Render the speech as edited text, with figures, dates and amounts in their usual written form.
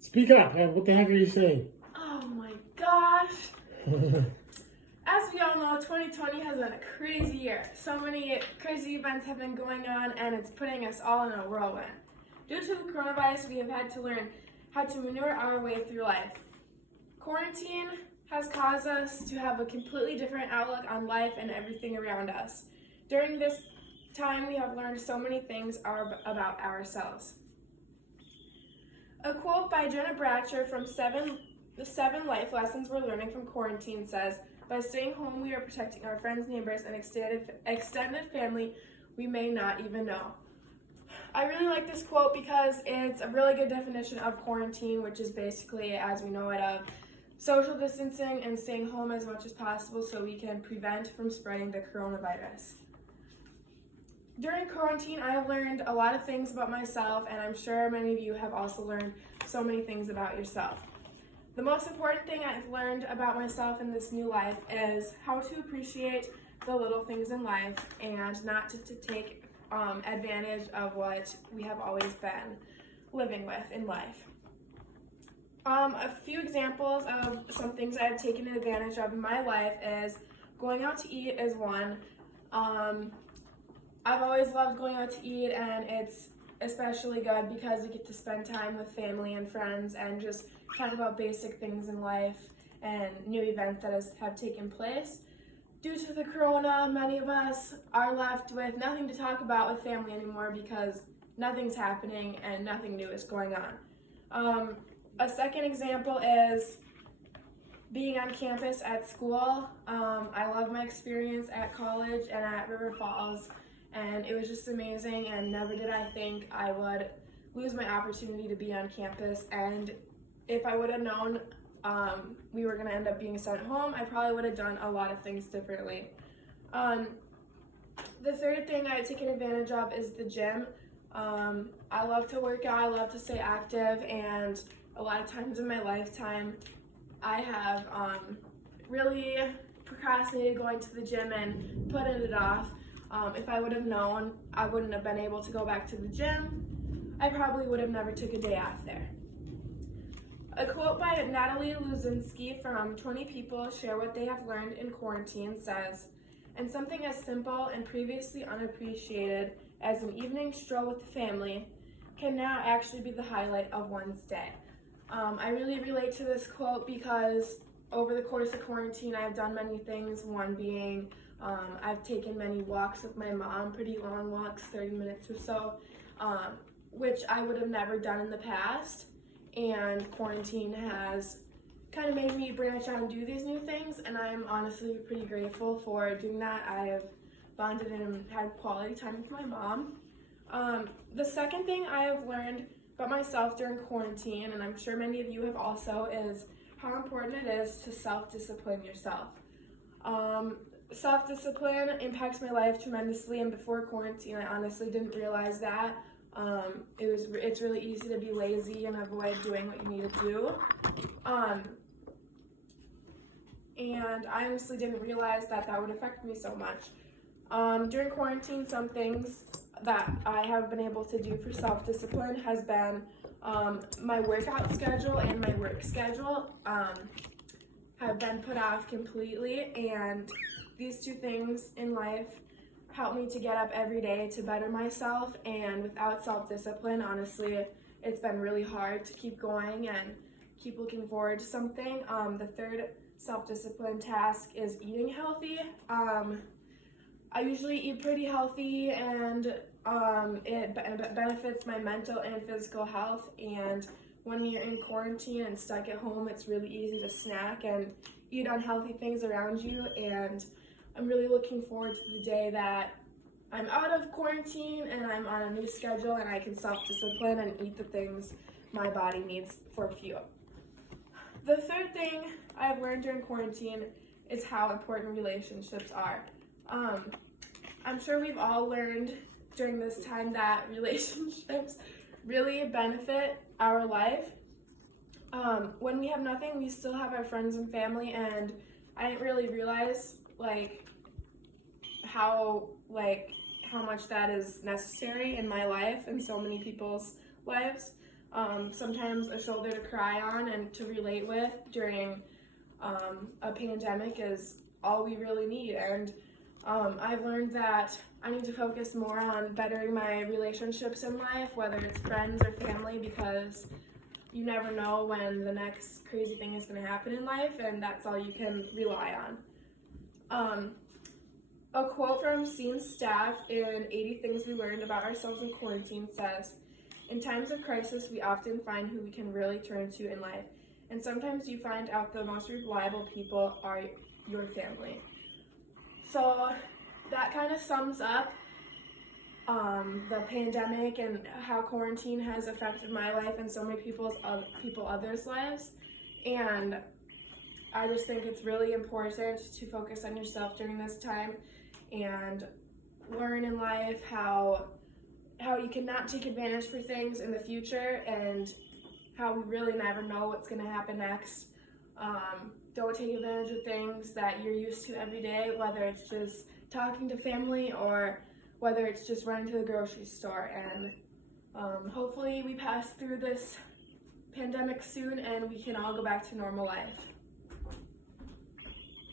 Speak up. What the heck are you saying? Oh my gosh. As we all know, 2020 has been a crazy year. So many crazy events have been going on, and it's putting us all in a whirlwind. Due to the coronavirus, we have had to learn how to maneuver our way through life. Quarantine has caused us to have a completely different outlook on life and everything around us. During this time, we have learned so many things about ourselves. A quote by Jenna Bratcher from The 7 Life Lessons We're Learning from Quarantine says, "By staying home, we are protecting our friends, neighbors, and extended family we may not even know." I really like this quote because it's a really good definition of quarantine, which is basically, as we know it, of social distancing and staying home as much as possible so we can prevent from spreading the coronavirus. During quarantine, I have learned a lot of things about myself, and I'm sure many of you have also learned so many things about yourself. The most important thing I've learned about myself in this new life is how to appreciate the little things in life and not to take advantage of what we have always been living with in life. A few examples of some things I've taken advantage of in my life is going out to eat is one. I've always loved going out to eat, and it's especially good because we get to spend time with family and friends and just talk about basic things in life and new events that have taken place. Due to the corona, many of us are left with nothing to talk about with family anymore because nothing's happening and nothing new is going on. A second example is being on campus at school. I love my experience at college and at River Falls, and it was just amazing, and never did I think I would lose my opportunity to be on campus. And if I would have known we were going to end up being sent home, I probably would have done a lot of things differently. The third thing I've taken advantage of is the gym. I love to work out, I love to stay active, and a lot of times in my lifetime I have really procrastinated going to the gym and putting it off. If I would have known I wouldn't have been able to go back to the gym, I probably would have never took a day off there. A quote by Natalie Luzinski from 20 People Share What They Have Learned in Quarantine says, "And something as simple and previously unappreciated as an evening stroll with the family can now actually be the highlight of one's day." I really relate to this quote because over the course of quarantine, I've done many things. One being I've taken many walks with my mom, pretty long walks, 30 minutes or so, which I would have never done in the past. And quarantine has kind of made me branch out and do these new things, and I'm honestly pretty grateful for doing that. I have bonded and had quality time with my mom. The second thing I have learned about myself during quarantine, and I'm sure many of you have also, is how important it is to self-discipline yourself. Self-discipline impacts my life tremendously, and before quarantine, I honestly didn't realize that. It's really easy to be lazy and avoid doing what you need to do. And I honestly didn't realize that would affect me so much. During quarantine, some things that I have been able to do for self-discipline has been my workout schedule and my work schedule have been put off completely, and these two things in life help me to get up every day to better myself, and without self-discipline, honestly, it's been really hard to keep going and keep looking forward to something. The third self-discipline task is eating healthy. I usually eat pretty healthy, and it benefits my mental and physical health, and when you're in quarantine and stuck at home, it's really easy to snack and eat unhealthy things around you, and I'm really looking forward to the day that I'm out of quarantine and I'm on a new schedule and I can self-discipline and eat the things my body needs for fuel. The third thing I've learned during quarantine is how important relationships are. I'm sure we've all learned during this time that relationships really benefit our life. When we have nothing, we still have our friends and family, and I didn't really realize how much that is necessary in my life and so many people's lives. Sometimes a shoulder to cry on and to relate with during a pandemic is all we really need. And I've learned that I need to focus more on bettering my relationships in life, whether it's friends or family, because you never know when the next crazy thing is going to happen in life, and that's all you can rely on. A quote from Scene's staff in 80 Things We Learned About Ourselves in Quarantine says, "In times of crisis, we often find who we can really turn to in life. And sometimes you find out the most reliable people are your family." So that kind of sums up the pandemic and how quarantine has affected my life and so many others' lives. And I just think it's really important to focus on yourself during this time and learn in life how you cannot take advantage for things in the future and how we really never know what's going to happen next. Don't take advantage of things that you're used to every day, whether it's just talking to family or whether it's just running to the grocery store. And hopefully we pass through this pandemic soon and we can all go back to normal life.